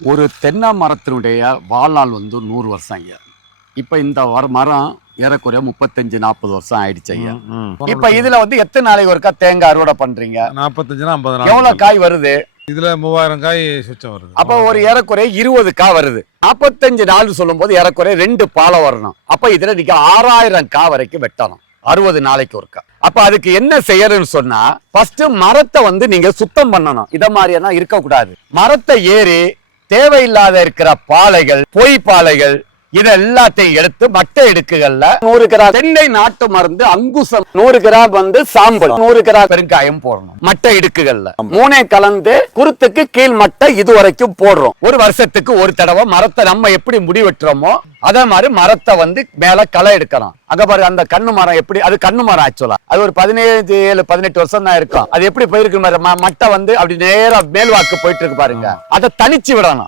ஒரு தென்னை மரத்தினுடைய வாழ்நாள் வந்து நூறு வருஷம் ஐயா. இப்போ இந்த வர மரம் ஏறக்குறைய முப்பத்தஞ்சு நாற்பது வருஷம் ஆயிடுச்சு ஐயா. இப்போ இதுல வந்து எத்தனை நாளைக்கு ஒருக்கா தேங்காய் அறுவடை பண்றீங்க? நாற்பத்தஞ்சுனா ஐம்பது எவ்வளவு நாள் காய் வருது? இதுல மூவாயிரம் காய் சுச்சம் வருது. அப்ப ஒரு ஏறக்குறைய இருபது கா வருது. நாற்பத்தஞ்சு நாள் சொல்லும்போது ஏறக்குறைய ரெண்டு பாலை வரணும். அப்ப இதுல நீங்க ஆறாயிரம் கா வரைக்கும் வெட்டணும். அறுபது நாளைக்கு ஒருக்கா. அப்ப அதுக்கு என்ன செய்யறதுன்னு சொன்னா ஃபர்ஸ்ட் மரத்தை வந்து நீங்க சுத்தம் பண்ணணும். இத மாதிரியெல்லாம் இருக்கக்கூடாது. மரத்தை ஏறி தேவையில்லாத இருக்கிற பாலைகள் பொய் பாலைகள் இத எல்லாத்தையும் எடுத்து மட்டை எடுக்குகள்ல நூறு கிராம் தென்னை நாட்டு மருந்து அங்குசம். நூறு கிராம் வந்து சாம்பல். நூறு கிராம் பெருங்காயம் போடணும். மட்டை இடுக்குகள்ல. மூணே கலந்து குருத்துக்கு கீழ் மட்டை இது வரைக்கும் போடுறோம். ஒரு வருஷத்துக்கு ஒரு தடவை மரத்தை நம்ம எப்படி முடி வெட்டுறோமோ அதே மாதிரி மரத்தை வந்து மேல களை எடுக்கணும் அங்க பாருங்க அந்த கண்ணு மரம் எப்படி அது கண்ணு மரம் ஆக்சுவலா அது ஒரு பதினேழு ஏழு பதினெட்டு வருஷம் தான் இருக்கும். அது எப்படி போயிருக்கு பாரு, மட்டை வந்து அப்படி நேரா மேல்வாக்கு போயிட்டு இருக்கு பாருங்க. அதை தனிச்சு விடணும்.